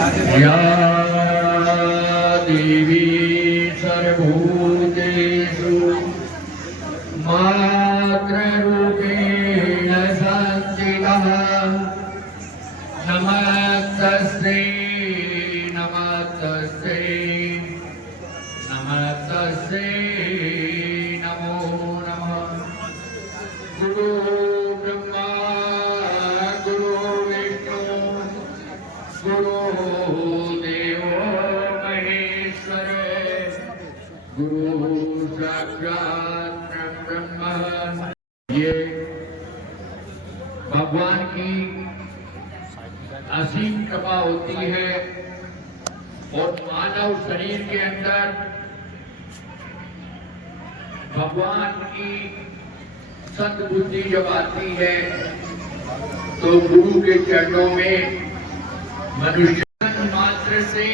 या देवी सर्वभूतेषु मातृरूपेण संस्थितः नमस्तस्यै नमस्तस्यै नमस्तस्यै नमो नमः। गुरु ब्रह्मा गुरु विष्णु गुरुदेवो महेश्वर गुरु साक्षात् ब्रह्म। ये भगवान की असीम कृपा होती है और मानव शरीर के अंदर भगवान की सद्बुद्धि जब आती है तो गुरु के चरणों में मनुष्य मात्र से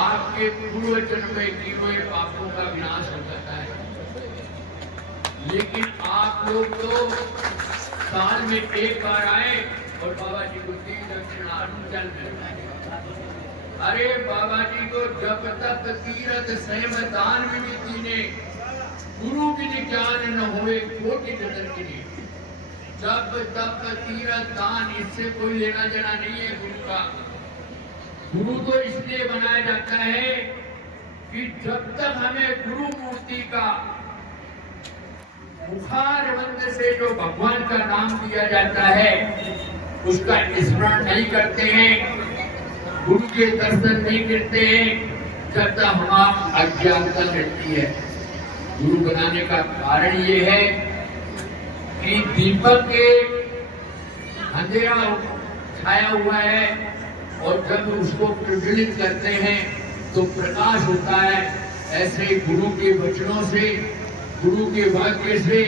आपके पूर्व जन्म में किए हुए पापों का विनाश हो जाता है। लेकिन आप लोग तो साल में एक बार आए और बाबा जी को दक्षिणारूचल मिलता है। अरे बाबा जी को जब तक तीरथ संयम दान विधि ने गुरु विधि ज्ञान न हुए कोटि जतन की नहीं। जब तक तीरथ दान इससे कोई लेना देना नहीं है गुरु का। गुरु तो इसलिए बनाया जाता है कि जब तक हमें गुरु मूर्ति का मुखार बंद से जो भगवान का नाम दिया जाता है उसका स्मरण नहीं करते हैं, गुरु के दर्शन नहीं करते हैं, जब तक हमारी अज्ञानता रहती है। गुरु बनाने का कारण ये है कि दीपक के अंधेरा छाया हुआ है और जब उसको प्रज्वलित करते हैं तो प्रकाश होता है। ऐसे गुरु के वचनों से, गुरु के वाक्य से,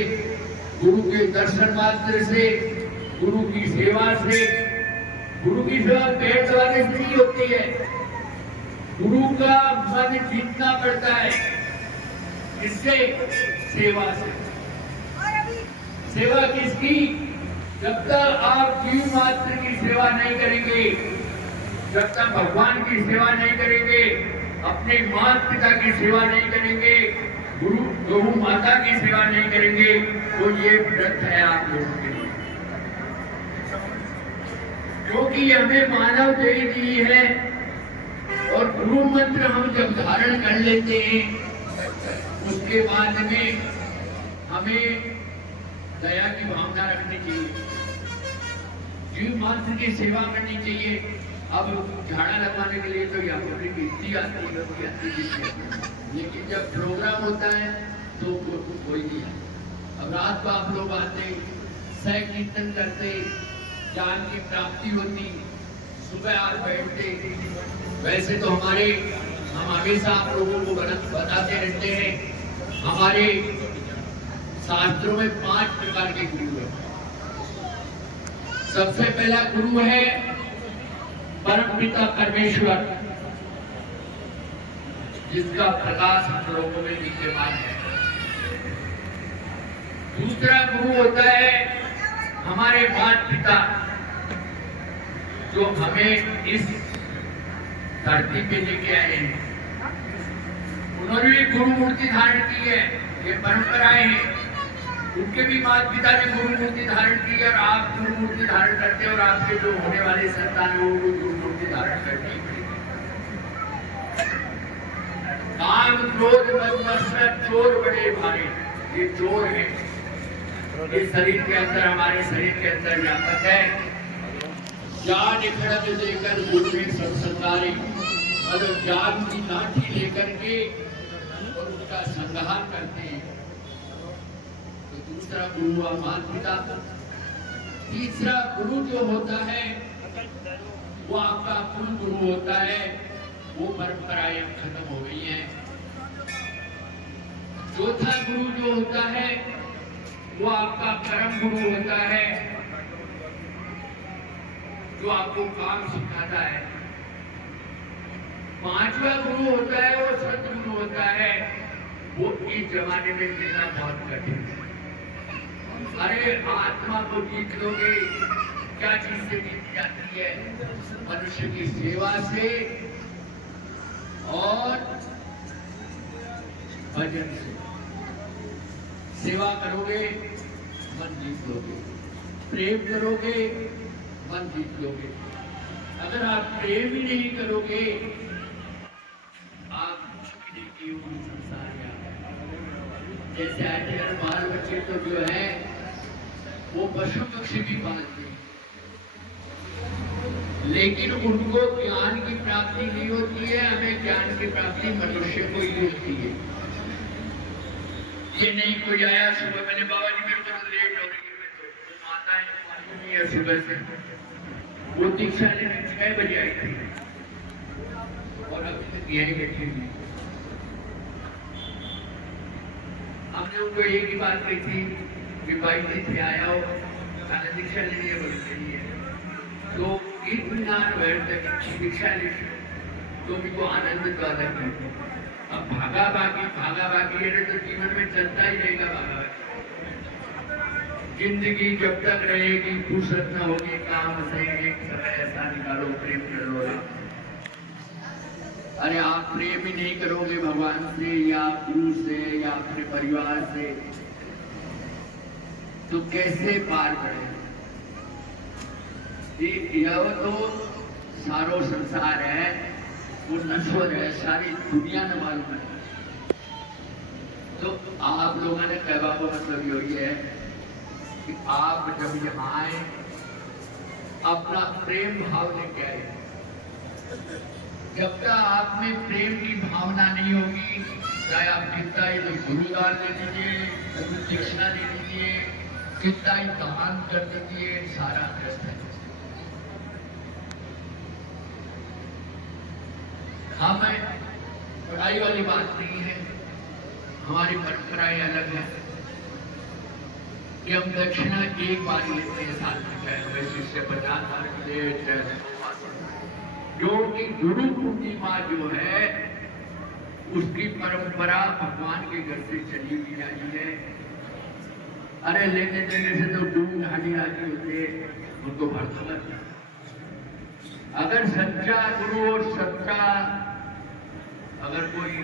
गुरु के दर्शन मात्र से, गुरु की सेवा से, गुरु की सेवा पेट चलाने से नहीं होती है। गुरु का मन जीतना पड़ता है। इससे सेवा से। सेवा किसकी? जब तक आप जीव मात्र की सेवा नहीं करेंगे, जब तक भगवान की सेवा नहीं करेंगे, अपने माता पिता की सेवा नहीं करेंगे, गुरु गौ माता की सेवा नहीं करेंगे, तो ये व्रत है आप लोगों के लिए। क्योंकि हमें मानव दे दी है और गुरु मंत्र हम जब धारण कर लेते हैं उसके बाद में हमें दया की भावना रखनी चाहिए, जीव मात्र की सेवा करनी चाहिए। अब झाड़ा लगवाने के लिए तो यहाँ पर गिनती आती है, लेकिन जब प्रोग्राम होता है तो कोई नहीं आता। अब रात को आप लोग आते, सह कीर्तन करते, ज्ञान की प्राप्ति होती, सुबह आप बैठते। वैसे तो हम हमेशा आप लोगों को बताते रहते हैं, हमारे शास्त्रों में 5 प्रकार के गुरु हैं। सबसे पहला गुरु है परम पिता परमेश्वर, जिसका प्रकाश हम लोगों में विद्यमान है। दूसरा गुरु होता है हमारे माता पिता, जो हमें इस धरती पे लेके आए हैं। उन्होंने भी गुरु मूर्ति धारण की है, ये परंपराएं हैं। उनके भी माता पिता ने गुरु मूर्ति धारण की और आप गुरु मूर्ति धारण करते हैं और आपके जो होने वाले संतान लोगों को गुरु मूर्ति धारण करनी पड़ेगी। काम क्रोध मत्सर चोर बड़े भारी, ये चोर है। ये शरीर के अंदर, हमारे शरीर के अंदर व्यापक है। ज्ञान खड़ग लेकर गुरु में संस्कारी, मतलब ज्ञान की लाठी लेकर के और उसका संहार करते हैं। तो दूसरा गुरु हुआ माता पिता। तीसरा गुरु जो होता है वो आपका कुल गुरु होता है। वो परंपराएं खत्म हो गई हैं। चौथा गुरु जो होता है वो आपका परम गुरु होता है, जो आपको काम सिखाता है। पांचवा गुरु होता है वो सतगुरु होता है। वो इस जमाने में मिलना बहुत कठिन है। अरे आत्मा को जीत लोगे, क्या चीज से जीती जाती है? मनुष्य की सेवा से और भजन से। सेवा करोगे मन जीत लोगे, प्रेम करोगे मन जीत लोगे। अगर आप प्रेम ही नहीं करोगे, आप संसार में जैसे आजकल बाल बच्चे तो जो है वो पशु पक्षी भी पालते हैं, लेकिन उनको ज्ञान की प्राप्ति नहीं होती है। हमें ज्ञान की प्राप्ति मनुष्य को ही होती है। ये नहीं कोई आया सुबह, मैंने बाबा जी मेरे को लेट हो रही है, तो माता है सुबह से वो दीक्षा लेने 6 बजे आई थी और अभी तक यही बैठी हुई। हमने उनको एक ही बात कही थी कि भाई जी आया हो खाना दीक्षा लेनी है, बोलते है तो इत्मीनान दीक्षा ले तो भी वो आनंद ज्यादा करते। अब भागा भागी है तो जीवन में चलता ही रहेगा भागा भागी। जिंदगी जब तक रहेगी फुर्सत न होगी काम से, एक समय ऐसा निकालो प्रेम कर लो। अरे आप प्रेम ही नहीं करोगे भगवान से या गुरु से या अपने परिवार से, तो कैसे पार करें? यह तो सारो संसार है, वो नश्वर है, सारी दुनिया ने मालूम है। तो आप लोगों ने कहवा का मतलब यही है कि आप जब यहाँ आए अपना प्रेम भाव लेके आए। जब तक आप में प्रेम की भावना नहीं होगी, चाहे आप कितना ही तो गुरुदान दे दीजिए, गुरु दीक्षा दे दीजिए, कितना ही दान कर दीजिए, सारा व्यस्त है। हमें पढ़ाई वाली बात नहीं है, हमारी परंपराएं अलग है कि हम दक्षिणा एक बार लेते हैं साल में, चाहे वैसे से 50,000 मिले चाहे जो कि गुरु पूर्णिमा जो है उसकी परंपरा भगवान के घर से चली हुई आई है। अरे लेने देने से तो गुरु ढाली राजी होते, उनको भरता लगता। अगर सच्चा गुरु और सच्चा अगर कोई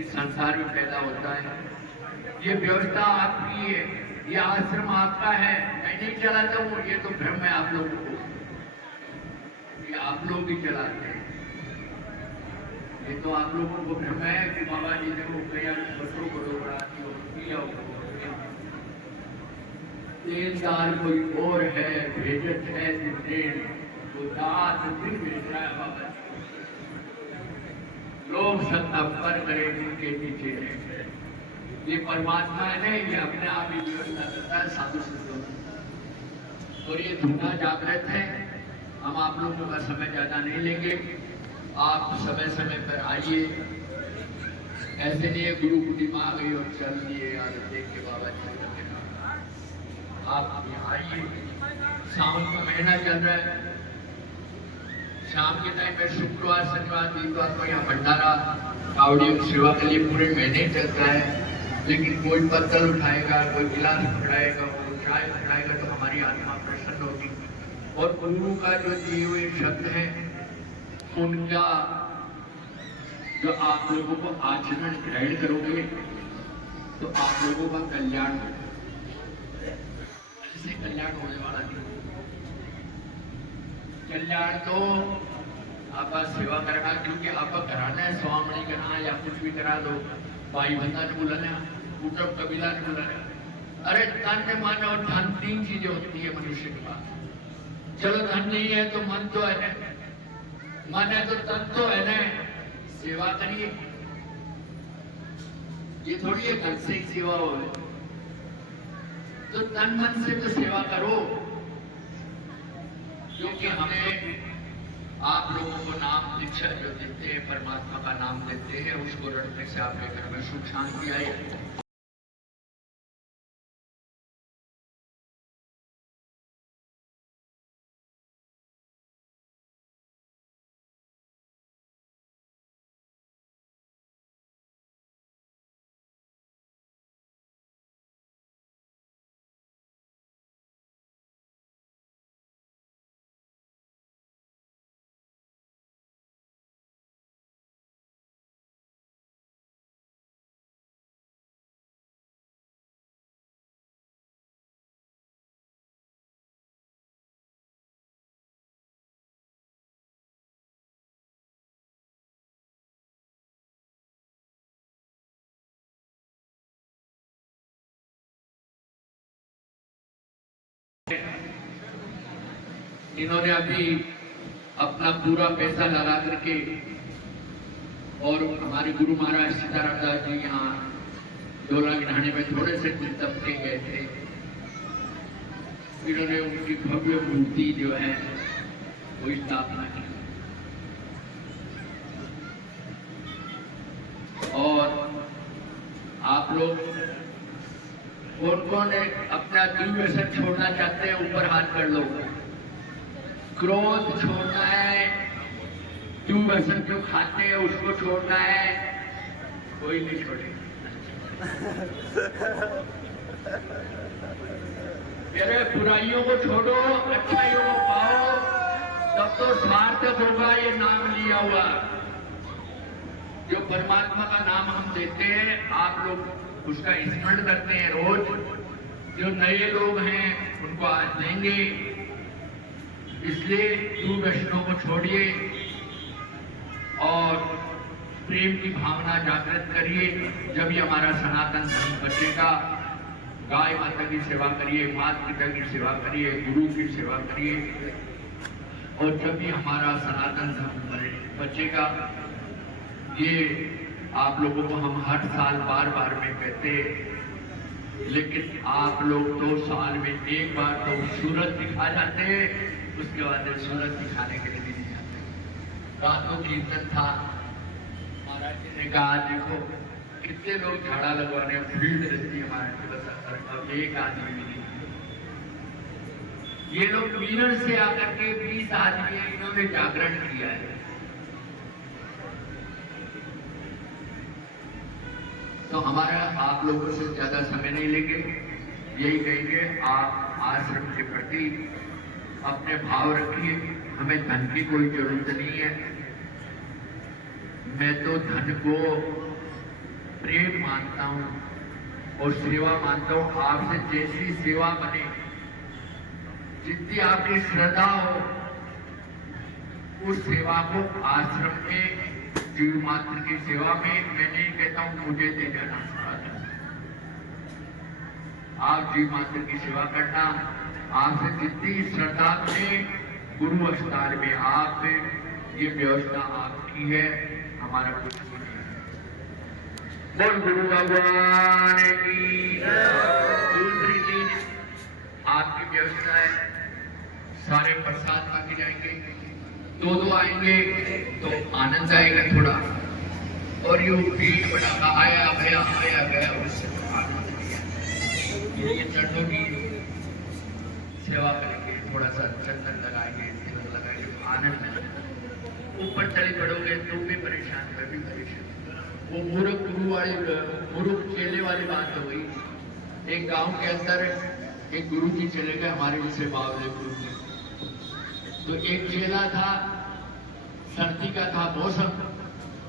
इस संसार में पैदा होता है, ये व्यवस्था आपकी है, ये आश्रम आपका है, मैं नहीं चलाता हूँ, ये तो भ्रम है आप लोगों को, ये आप लोग भी चलाते हैं। ये तो आप लोगों को भ्रम है कि बाबा जी ने वो कया बसों को बढ़ाती हो किया तेलदार कोई और है, भेजत है तेल तो दात फिर भेज रहा है बाबा जी। लोग सत्ता पर करे जिनके नीचे है, ये परमात्मा है ना, ये अपने आप ही व्यवस्था करता है साधु संतों। और ये धुना जागृत है। हम आप लोगों का समय ज्यादा नहीं लेंगे, आप समय समय पर आइए। ऐसे नहीं है गुरु पूर्णिमा आ गई और चल दिए यार देख के बाबा जी, आप यहाँ आइए। सावन का महीना चल रहा है, शाम के टाइम में शुक्रवार शनिवार वीरवार को यहाँ भंडारा कावड़ियों की सेवा के लिए पूरे महीने चलता है। लेकिन कोई पत्थर उठाएगा, कोई गिलास पकड़ाएगा, कोई चाय पकड़ाएगा तो हमारी आत्मा प्रसन्न होगी। और गुरु का जो दिए हुए शब्द है उनका जो आप लोगों को आचरण ग्रहण करोगे तो आप लोगों का कल्याण होगा। इससे कल्याण होने वाला नहीं, कल्याण तो आपका सेवा करना, क्योंकि आपका कराना है, स्वामी करना या कुछ भी करा दो, भाई बंदा ने बुलाना, कुटुंब कबीला ने बुलाना। अरे तन मन और धन 3 चीजें होती है मनुष्य के पास। चलो धन नहीं है तो मन तो है ना, मन है तो तन तो है ना, सेवा करिए। ये थोड़ी है घर से सेवा हो, तो तन मन से तो सेवा करो। क्योंकि हमें आप लोगों को नाम दीक्षा जो देते हैं, परमात्मा का नाम देते हैं, उसको रटने से आपके घर में सुख शांति आए। इन्होंने अभी अपना पूरा पैसा लगा करके और हमारे गुरु महाराज सीताराम दास जी यहाँ डोला गिराने में थोड़े से कुछ तबके गए थे, इन्होंने उनकी भव्य मूर्ति जो है वो स्थापना की और आप लोग कौन कौन अपना दुर्व्यसन छोड़ना चाहते हैं ऊपर हाथ कर लो। क्रोध छोड़ना है, दुर्व्यसन जो खाते हैं उसको छोड़ना है, कोई नहीं छोड़ेगा। अरे बुराइयों को छोड़ो, अच्छाइयों को पाओ, तब तो सार्थक होगा ये नाम लिया हुआ। जो परमात्मा का नाम हम देते हैं, आप लोग उसका स्मरण करते हैं रोज। जो नए लोग हैं उनको आज देंगे, इसलिए दुर्व्यसनों को छोड़िए और प्रेम की भावना जागृत करिए। जब ये हमारा सनातन धर्म बचेगा। गाय माता की सेवा करिए, माता पिता की सेवा करिए, गुरु की सेवा करिए और जब भी हमारा सनातन धर्म बचेगा। ये आप लोगों को हम हर साल बार बार में कहते, लेकिन आप लोग तो साल में एक बार तो सूरत दिखा जाते, उसके बाद सूरत दिखाने के लिए भी नहीं जाते। रात को कीर्तन था, महाराज जी ने कहा देखो कितने लोग झाड़ा लगवाने भीड़ रहती है हमारे बस, अब एक आदमी भी नहीं। ये लोग मीरर से आकर के 20 आदमी इन्होंने जागरण किया है। तो हमारा आप लोगों से ज्यादा समय नहीं लेंगे, यही कहेंगे आप आश्रम के प्रति अपने भाव रखिए। हमें धन की कोई जरूरत नहीं है। मैं तो धन को प्रेम मानता हूं और सेवा मानता हूं। आपसे जैसी सेवा बने, जितनी आपकी श्रद्धा हो, उस सेवा को आश्रम में जीव मात्र की सेवा में, मैं नहीं कहता हूं मुझे दे जाना। आप जीव मात्र की सेवा करना, आपसे जितनी श्रद्धा में गुरु अस्तार में आप, ये व्यवस्था आपकी है, हमारा कुछ नहीं है। बोल गुरु भगवान की। दूसरी चीज आपकी व्यवस्था है, सारे प्रसाद मांगे जाएंगे, दो आएंगे तो आनंद आएगा थोड़ा, और यूं भीड़ भड़ाका आया गया उससे ये चरणों की सेवा करेंगे, थोड़ा सा चंदन लगाएंगे, तिलक लगाएंगे, आनंद आएगा। ऊपर चले पड़ोगे तो भी परेशान, मैं भी परेशान। वो मूर्ख गुरु वाली, मूर्ख चेले वाली बात हो गई। एक गांव के अंदर एक गुरु जी चले गए, हमारे जैसे बावले गुरु जी। तो एक चेला था, सर्दी का था मौसम,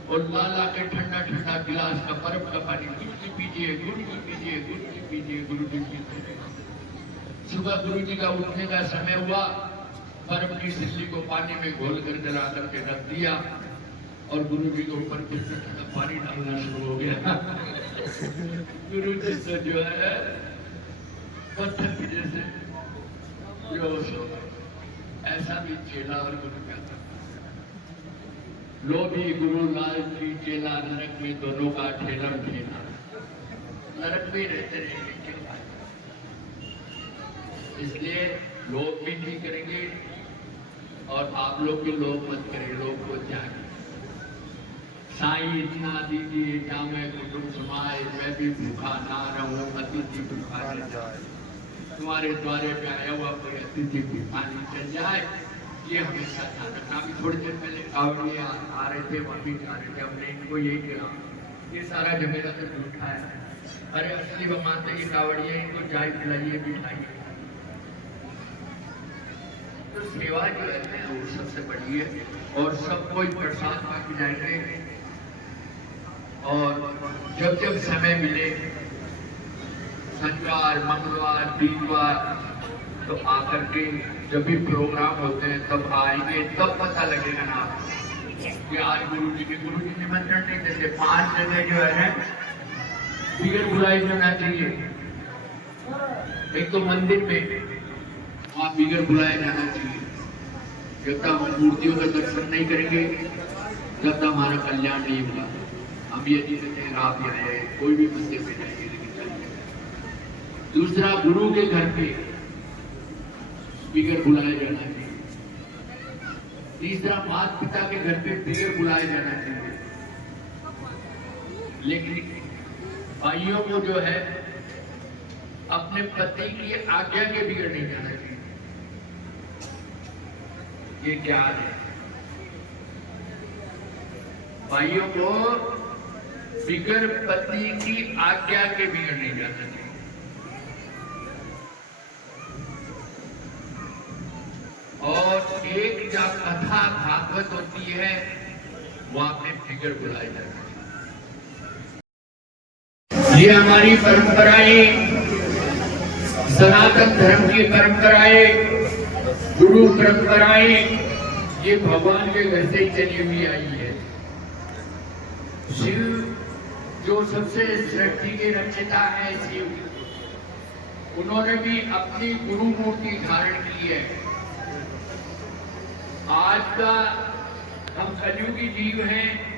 और ला के ठंडा ठंडा गिलास का बर्फ का पानी, गुरु जी पीजिए, गुरु जी पीजिए, गुरु जी पीजिए, गुरु जी पीजिए। सुबह गुरु जी का उठने का समय हुआ, बर्फ की सिल्ली को पानी में घोल कर जला करके रख दिया और गुरु जी के ऊपर फिर से ठंडा पानी डालना शुरू हो गया। गुरु जी से जो है पत्थर की जैसे बेहोश हो गए। ऐसा भी चेला और गुरु का था। लोभी गुरु लालची चेला, नरक में दोनों का ठेलम ठेला। नरक में रहते रहेंगे क्यों भाई? इसलिए लोग भी नहीं करेंगे और आप लोग भी लोग मत करें, लोग को त्याग। साईं इतना दीजिए क्या मैं कुटुंब समाए, मैं भी भूखा ना रहूं, अतिथि भूखा न जाए। तुम्हारे द्वारे पे आया हुआ कोई अतिथि भूखा नहीं चल जाए, ये हमेशा ध्यान रखना। अभी थोड़ी देर पहले कावड़िए आ रहे थे, वह भी जा रहे थे, हमने इनको यही कहा ये सारा झमेला तो झूठा है। अरे असली वो मानते ये कावड़िए, इनको चाय पिलाइए, बिठाइए। तो सेवा जो है वो सबसे बड़ी है और सबको प्रसाद पाके जाएंगे। और जब जब समय मिले, शनिवार, मंगलवार, वीरवार, तो आकर के जब भी प्रोग्राम होते हैं तब आएंगे, तब पता लगेगा ना कि आज गुरु जी निमंत्रण नहीं देते। 5 जगह जो है बिगड़ बुराई करना चाहिए। एक तो मंदिर में वहां बिगर बुलाया जाना चाहिए। जब तक हम मूर्तियों का दर्शन नहीं करेंगे तब तक हमारा कल्याण नहीं होगा। हम यदि कहते हैं आप आए कोई भी मंदिर में जाएंगे लेकिन जाएंगे। दूसरा, गुरु के घर पे बिगर बुलाया जाना चाहिए। तीसरा, माता पिता के घर पे बिगर बुलाया जाना चाहिए। लेकिन भाइयों को जो है अपने पति की आज्ञा के बिगड़ नहीं जाना चाहिए। ये क्या है? भाइयों को बिगर पति की आज्ञा के बिगड़ नहीं जाना चाहिए। और एक जब कथा भागवत होती है वहां पे बिगर बुलाया जाता है। ये हमारी परंपराएं, सनातन धर्म की परंपराएं, गुरु परंपराएं, ये भगवान के घर से चली हुई आई है। शिव जो सबसे सृष्टि के रचयिता है, शिव, उन्होंने भी अपनी गुरु मूर्ति धारण की है। आज का हम कलयुगी जीव हैं,